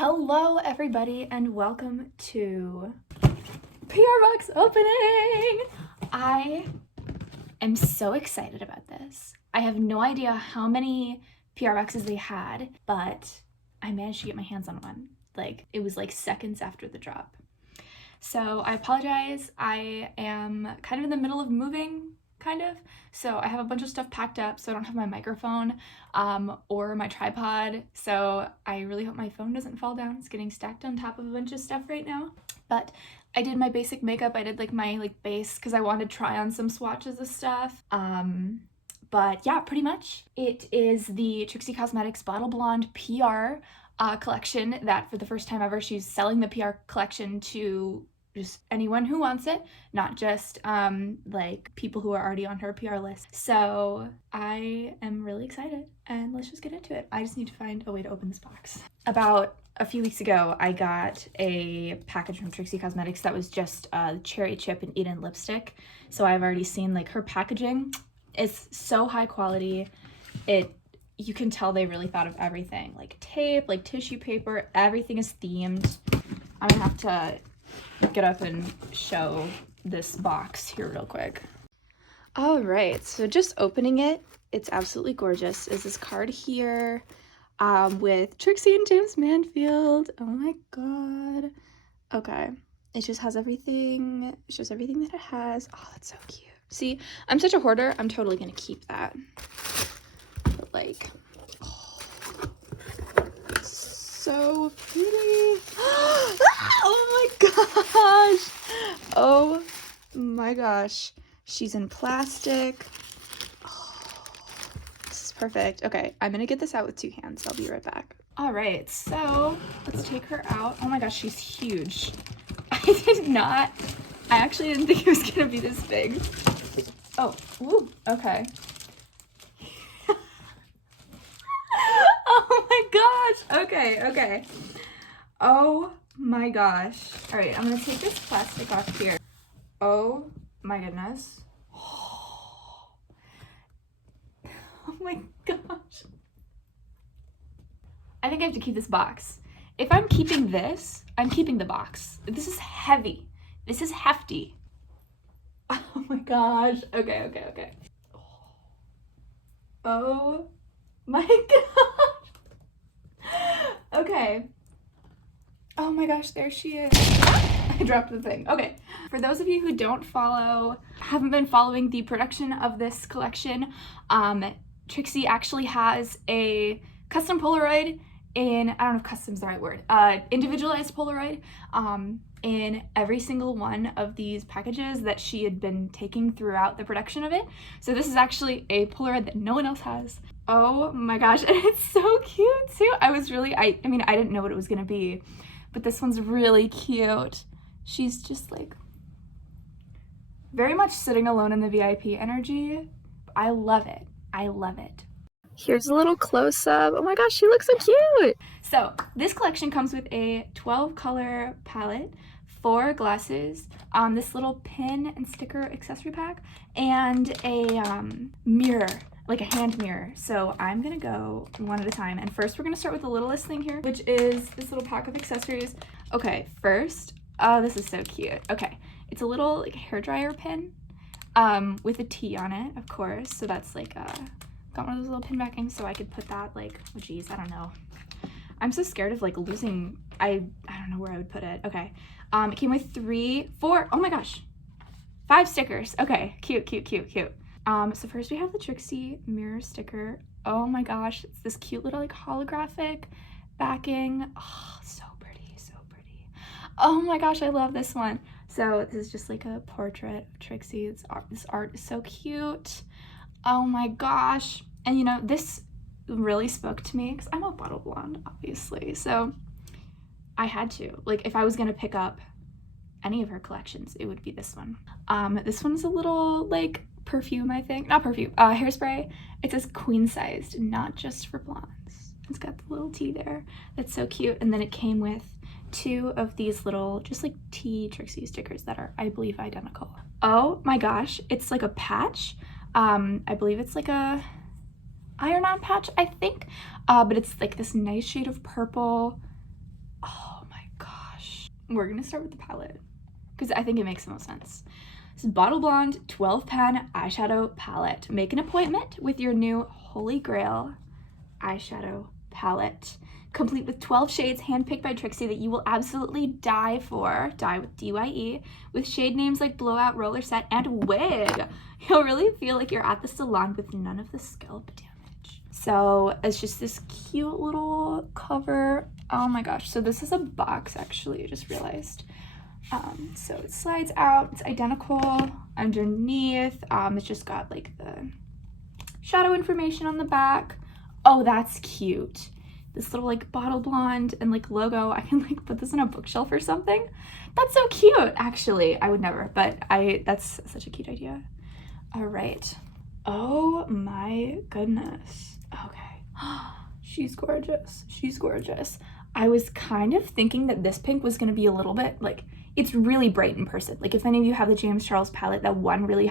Hello everybody and welcome to PR Box opening! I am so excited about this. I have no idea how many PR boxes they had, but I managed to get my hands on one. It was seconds after the drop. So I apologize, I am kind of in the middle of moving, so I have a bunch of stuff packed up, so I don't have my microphone or my tripod, so I really hope my phone doesn't fall down. It's getting stacked on top of a bunch of stuff right now. But I did my basic makeup. I did my base because I wanted to try on some swatches of stuff. But yeah, pretty much. It is the Trixie Cosmetics Bottle Blonde PR collection that for the first time ever she's selling the PR collection to just anyone who wants it, not just people who are already on her PR list. So I am really excited and let's just get into it. I just need to find a way to open this box. About a few weeks ago, I got a package from Trixie Cosmetics that was just Cherry Chip and Eden lipstick. So I've already seen her packaging. It's so high quality. You can tell they really thought of everything, tape, tissue paper, everything is themed. I'm gonna have to get up and show this box here real quick. All right, so just opening it, it's absolutely gorgeous. Is this card here with Trixie and James Manfield. Oh my god. Okay, it just has everything. It shows everything that it has. Oh, that's so cute. See, I'm such a hoarder. I'm totally gonna keep that. But oh, so pretty. Oh my gosh. Oh my gosh. She's in plastic. Oh, this is perfect. Okay, I'm gonna get this out with two hands. I'll be right back. All right, so let's take her out. Oh my gosh, she's huge. I actually didn't think it was gonna be this big. Oh, ooh, okay. Oh my gosh. Okay. Oh my gosh. All right, I'm gonna take this plastic off here. Oh my goodness. Oh my gosh. I think I have to keep this box. If I'm keeping this, I'm keeping the box. This is heavy. This is hefty. Oh my gosh. Okay. Oh my gosh. Okay. Oh my gosh, there she is. I dropped the thing. Okay. For those of you who haven't been following the production of this collection, Trixie actually has a custom Polaroid I don't know if custom's the right word, individualized Polaroid in every single one of these packages that she had been taking throughout the production of it. So this is actually a Polaroid that no one else has. Oh my gosh, and it's so cute too. I didn't know what it was gonna be, but this one's really cute. She's just very much sitting alone in the VIP energy. I love it. Here's a little close-up. Oh my gosh, she looks so cute. So this collection comes with a 12 color palette, 4 glasses, this little pin and sticker accessory pack, and a mirror, a hand mirror. So I'm gonna go one at a time. And first we're gonna start with the littlest thing here, which is this little pack of accessories. Okay, first, oh, this is so cute. Okay, it's a little hairdryer pin with a T on it, of course. So that's got one of those little pin backings so I could put that oh geez, I don't know. I'm so scared of losing, I don't know where I would put it. Okay, it came with 4, oh my gosh, 5 stickers. Okay, cute. So first we have the Trixie mirror sticker. Oh my gosh, it's this cute little holographic backing. Oh, so pretty. Oh my gosh, I love this one. So this is just a portrait of Trixie. This art is so cute. Oh my gosh. And this really spoke to me because I'm a bottle blonde, obviously. So I had to. If I was gonna pick up any of her collections, it would be this one. This one's a little perfume, I think. Not perfume, hairspray. It says queen sized, not just for blondes. It's got the little T there. That's so cute. And then it came with 2 of these little just T Trixie stickers that are, I believe, identical. Oh my gosh, it's a patch. I believe it's a iron-on patch, I think, but it's this nice shade of purple. we're gonna start with the palette because I think it makes the most sense. This is Bottle Blonde 12 pan eyeshadow palette. Make an appointment with your new Holy Grail eyeshadow palette, complete with 12 shades handpicked by Trixie that you will absolutely die for, die with DYE, with shade names like Blowout, Roller Set, and Wig. You'll really feel like you're at the salon with none of the scalp damage. So it's just this cute little cover. Oh my gosh, so this is a box actually, I just realized. So it slides out, it's identical underneath. It's just got like the shadow information on the back. Oh, that's cute. This little like Bottle Blonde and like logo. I can like put this on a bookshelf or something. That's so cute. Actually, I would never, but that's such a cute idea. All right. Oh my goodness. Okay. She's gorgeous. She's gorgeous. I was kind of thinking that this pink was going to be a little bit like, it's really bright in person. Like if any of you have the James Charles palette, that one really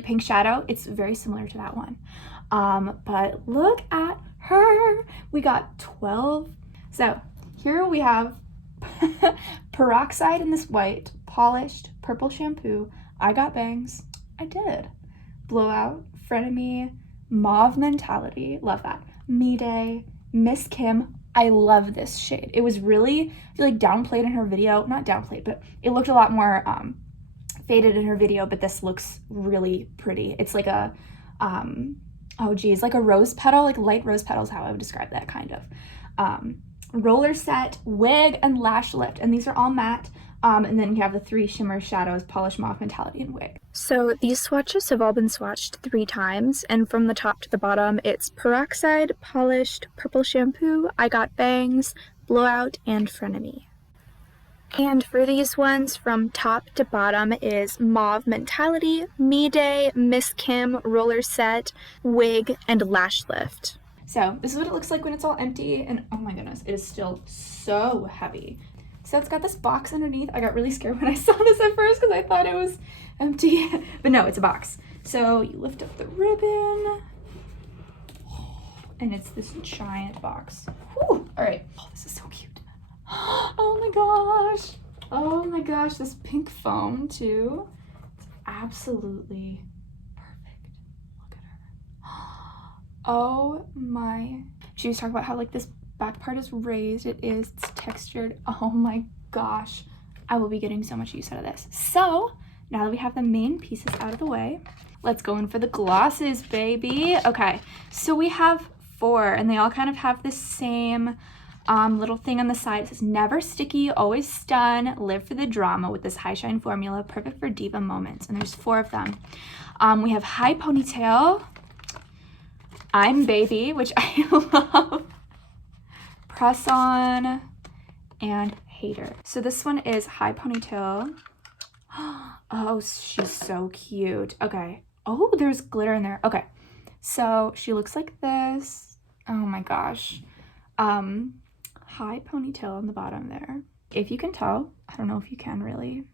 pink shadow, it's very similar to that one. But look at her. We got 12. So here we have Peroxide in this white, polished purple shampoo. I got bangs. I did. Blowout, Frenemy, Mauve Mentality. Love that. Me Day, Miss Kim. I love this shade. It was really, I feel like downplayed in her video. Not downplayed, but it looked a lot more faded in her video, but this looks really pretty. It's like a, oh geez, like a rose petal, like light rose petal is how I would describe that kind of. Roller Set, Wig, and Lash Lift. And these are all matte. And then we have the 3 shimmer shadows, Polish Mauve Mentality, and Wig. So these swatches have all been swatched 3 times, and from the top to the bottom, it's Peroxide, Polished, Purple Shampoo, I Got Bangs, Blowout, and Frenemy. And for these ones, from top to bottom is Mauve Mentality, Me Day, Miss Kim, Roller Set, Wig, and Lash Lift. So this is what it looks like when it's all empty, and oh my goodness, it is still so heavy. So it's got this box underneath. I got really scared when I saw this at first because I thought it was empty, but no, it's a box. So you lift up the ribbon, and it's this giant box. Whew. All right, oh, this is so cute. Oh my gosh. Oh my gosh, this pink foam too. It's absolutely perfect. Look at her. Oh my. She was talking about how like this back part is raised. It's textured. Oh my gosh. I will be getting so much use out of this. So now that we have the main pieces out of the way, let's go in for the glosses, baby. Okay, so we have 4 and they all kind of have the same little thing on the side. It says never sticky, always stun, live for the drama with this high shine formula, perfect for diva moments. And there's 4 of them. We have High Ponytail, I'm Baby, which I love, Press On, and Hater. So this one is High Ponytail. Oh, she's so cute. Okay. Oh, there's glitter in there. Okay. So she looks like this. Oh my gosh. High ponytail on the bottom there. If you can tell, I don't know if you can really.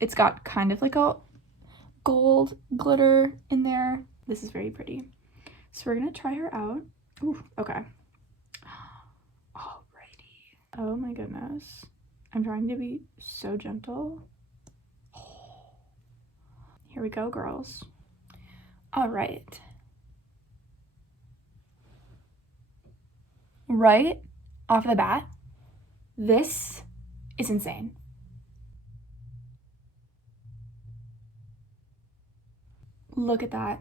It's got kind of like a gold glitter in there. This is very pretty. So we're gonna try her out. Ooh, okay. Alrighty. Oh my goodness. I'm trying to be so gentle. Here we go, girls. All right. Right off the bat, this is insane. Look at that.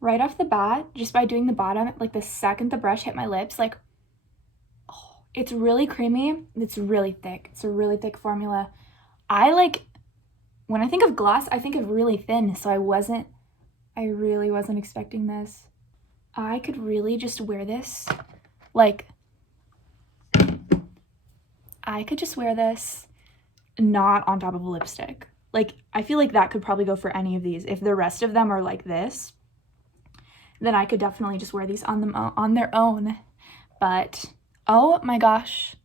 Right off the bat, just by doing the bottom, like the second the brush hit my lips, like, oh, it's really creamy. It's really thick. It's a really thick formula. When I think of gloss, I think of really thin, so I really wasn't expecting this. I could really just wear this, like, I could just wear this not on top of a lipstick. Like, I feel like that could probably go for any of these. If the rest of them are like this, then I could definitely just wear these on them on their own. But oh my gosh,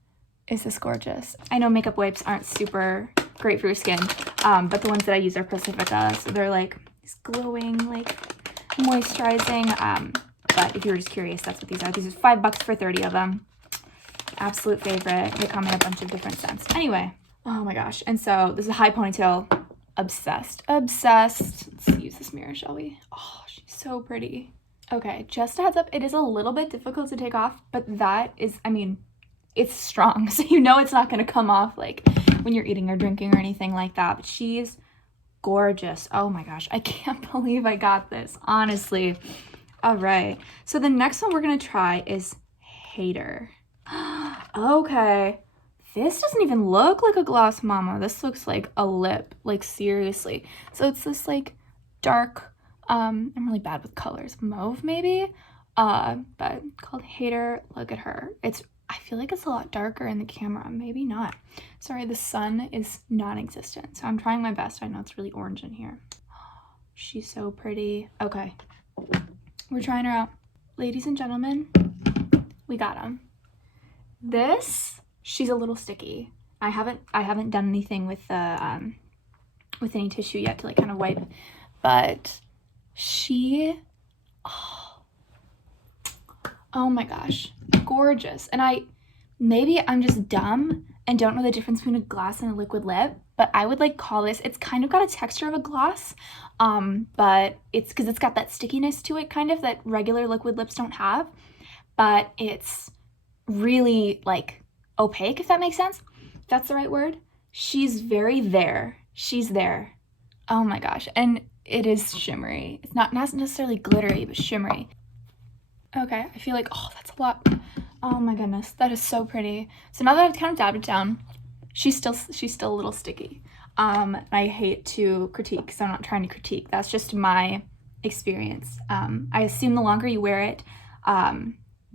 is this gorgeous. I know makeup wipes aren't super great for your skin, but the ones that I use are Pacifica, so they're like these glowing, like moisturizing. But if you were just curious, that's what these are. These are $5 for 30 of them. absolute favorite. They come in a bunch of different scents. Anyway, oh my gosh. And so this is a high ponytail. Obsessed. Obsessed. Let's use this mirror, shall we? Oh, she's so pretty. Okay, just a heads up, it is a little bit difficult to take off, but that is, I mean, it's strong, so you know it's not going to come off like when you're eating or drinking or anything like that. But she's gorgeous. Oh my gosh, I can't believe I got this, honestly. All right, so the next one we're going to try is Hater. Okay, this doesn't even look like a gloss, mama. This looks like a lip, like seriously. So it's this like dark, I'm really bad with colors, mauve maybe, but called Hater. Look at her. I feel like it's a lot darker in the camera. Maybe not. Sorry, the sun is non-existent, so I'm trying my best. I know it's really orange in here. She's so pretty. Okay, we're trying her out. Ladies and gentlemen, we got them. She's a little sticky. I haven't done anything with the with any tissue yet to like kind of wipe, but she, oh my gosh, gorgeous. And maybe I'm just dumb and don't know the difference between a gloss and a liquid lip, but I would like call this, it's kind of got a texture of a gloss, but it's because it's got that stickiness to it kind of that regular liquid lips don't have, but it's really like opaque, if that makes sense. If that's the right word. She's very there. She's there. Oh my gosh. And it is shimmery. It's not necessarily glittery, but shimmery. Okay, I feel like, oh, that's a lot. Oh my goodness, that is so pretty. So now that I've kind of dabbed it down, she's still a little sticky. I hate to critique, so I'm not trying to critique. That's just my experience. I assume the longer you wear it,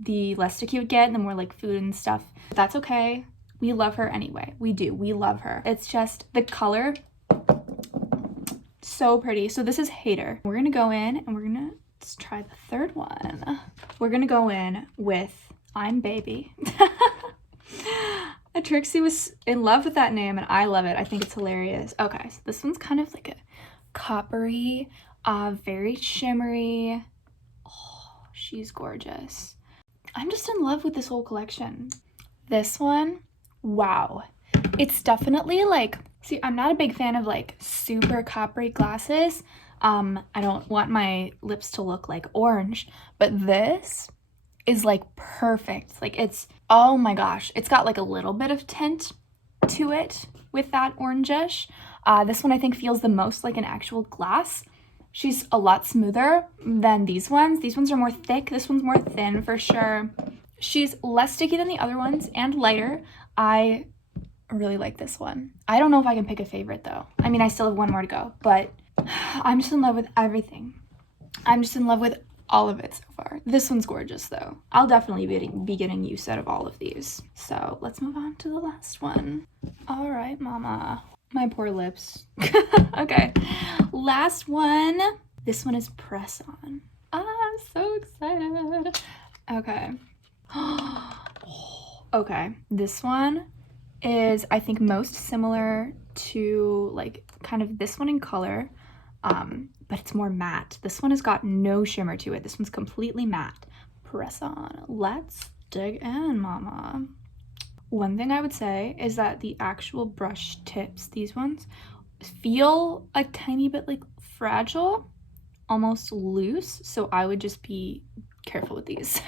the less sticky you would get, the more like food and stuff. But that's okay. We love her anyway. We do. We love her. It's just the color, so pretty. So this is Hater. We're gonna go in and we're gonna try the third one. We're gonna go in with I'm Baby. Trixie was in love with that name and I love it. I think it's hilarious. Okay, so this one's kind of like a coppery, very shimmery. Oh, she's gorgeous. I'm just in love with this whole collection. This one, wow. It's definitely like, see, I'm not a big fan of like super coppery glosses. I don't want my lips to look like orange, but this is like perfect. Like it's, oh my gosh, it's got like a little bit of tint to it with that orangish. This one I think feels the most like an actual glass. She's a lot smoother than these ones. These ones are more thick. This one's more thin for sure. She's less sticky than the other ones and lighter. I really like this one. I don't know if I can pick a favorite though. I mean, I still have one more to go, but I'm just in love with everything. I'm just in love with all of it so far. This one's gorgeous though. I'll definitely be getting use out of all of these. So let's move on to the last one. All right, mama. My poor lips. Okay, last one. This one is Press On. I'm so excited. Okay. Okay, this one is I think most similar to like kind of this one in color, but it's more matte. This one has got no shimmer to it. This one's completely matte. Press On. Let's dig in, mama. One thing I would say is that the actual brush tips, these ones, feel a tiny bit like fragile, almost loose, so I would just be careful with these.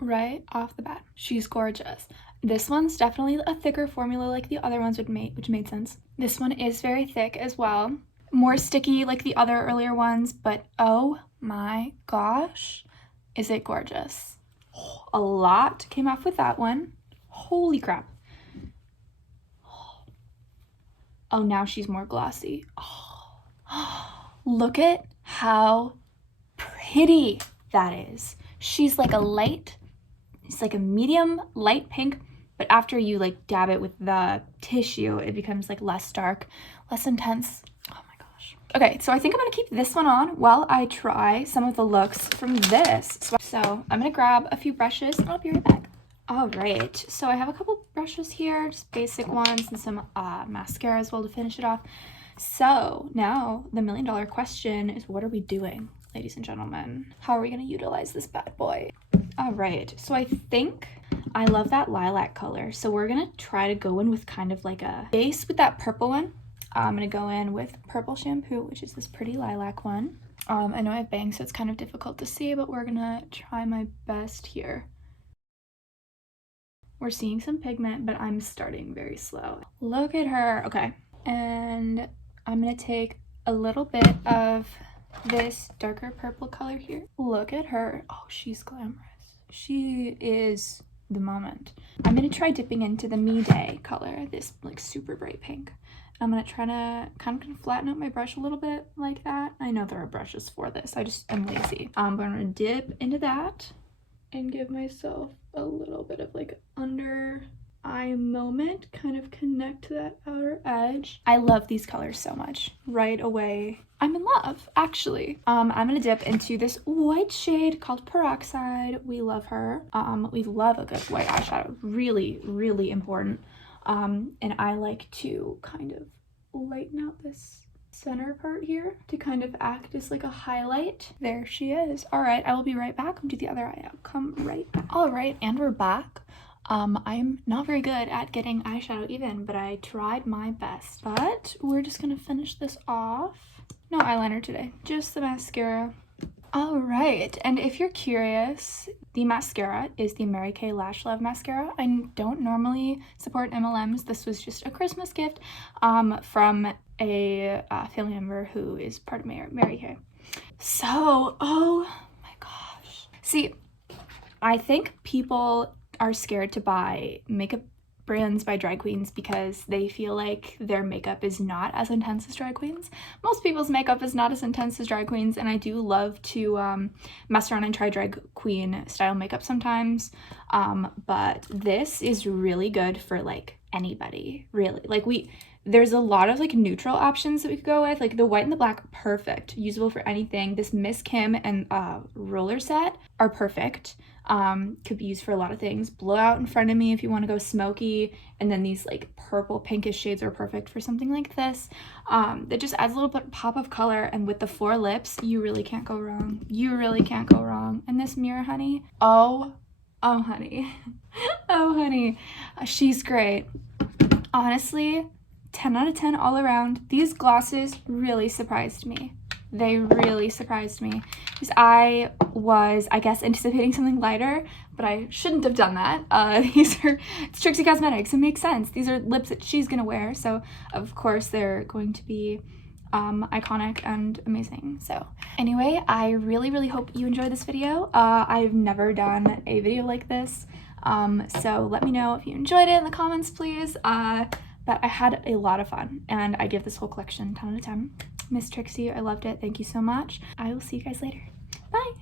Right off the bat, she's gorgeous. This one's definitely a thicker formula like the other ones which made sense. This one is very thick as well, more sticky like the other earlier ones, but oh my gosh, is it gorgeous. A lot came off with that one. Holy crap. Oh, now she's more glossy. Oh, look at how pretty that is. She's like a light, it's like a medium light pink, but after you like dab it with the tissue, it becomes like less dark, less intense. Oh my gosh. Okay, so I think I'm gonna keep this one on while I try some of the looks from this. So I'm gonna grab a few brushes and I'll be right back. All right, so I have a couple brushes here, just basic ones, and some mascara as well to finish it off. So now the $1 million question is, what are we doing, ladies and gentlemen? How are we gonna utilize this bad boy? All right, so I think I love that lilac color, so we're gonna try to go in with kind of like a base with that purple one. I'm gonna go in with Purple Shampoo, which is this pretty lilac one. I know I have bangs, so it's kind of difficult to see, but we're gonna try my best here. We're seeing some pigment, but I'm starting very slow. Look at her. Okay, and I'm gonna take a little bit of this darker purple color here. Look at her. Oh, she's glamorous. She is the moment. I'm gonna try dipping into the Me Day color, this like super bright pink. I'm gonna try to kind of flatten out my brush a little bit like that. I know there are brushes for this, I just am lazy. But I'm gonna dip into that and give myself a little bit of like under eye moment, kind of connect to that outer edge. I love these colors so much. Right away, I'm in love, actually. I'm gonna dip into this white shade called Peroxide. We love her. We love a good white eyeshadow. Really, really important. And I like to kind of lighten out this center part here to kind of act as like a highlight. There she is. All right, I will be right back. I'll do the other eye. I'll come right back. All right, and we're back. I'm not very good at getting eyeshadow even, but I tried my best. But we're just gonna finish this off. No eyeliner today, just the mascara. All right, and if you're curious, the mascara is the Mary Kay Lash Love mascara. I don't normally support MLMs. This was just a Christmas gift from a family member who is part of Mary Kay. So, oh my gosh. See, I think people are scared to buy makeup brands by drag queens because they feel like their makeup is not as intense as drag queens. Most people's makeup is not as intense as drag queens, and I do love to mess around and try drag queen style makeup sometimes, but this is really good for like anybody, really. Like there's a lot of like neutral options that we could go with, like the white and the black, perfect, usable for anything. This Miss Kim and roller set are perfect. Could be used for a lot of things. Blowout in Front of Me if you want to go smoky, and then these like purple pinkish shades are perfect for something like this. That just adds a little bit pop of color, and with the 4 lips, you really can't go wrong. You really can't go wrong. And this Mirror Honey, oh honey, oh honey, she's great. Honestly, 10 out of 10 all around. These glosses really surprised me. They really surprised me because I was, I guess, anticipating something lighter, but I shouldn't have done that. It's Trixie Cosmetics. It makes sense. These are lips that she's gonna wear, so of course they're going to be iconic and amazing. So anyway, I really, really hope you enjoyed this video. I've never done a video like this, so let me know if you enjoyed it in the comments, please. But I had a lot of fun, and I give this whole collection 10 out of 10. Miss Trixie, I loved it. Thank you so much. I will see you guys later. Bye!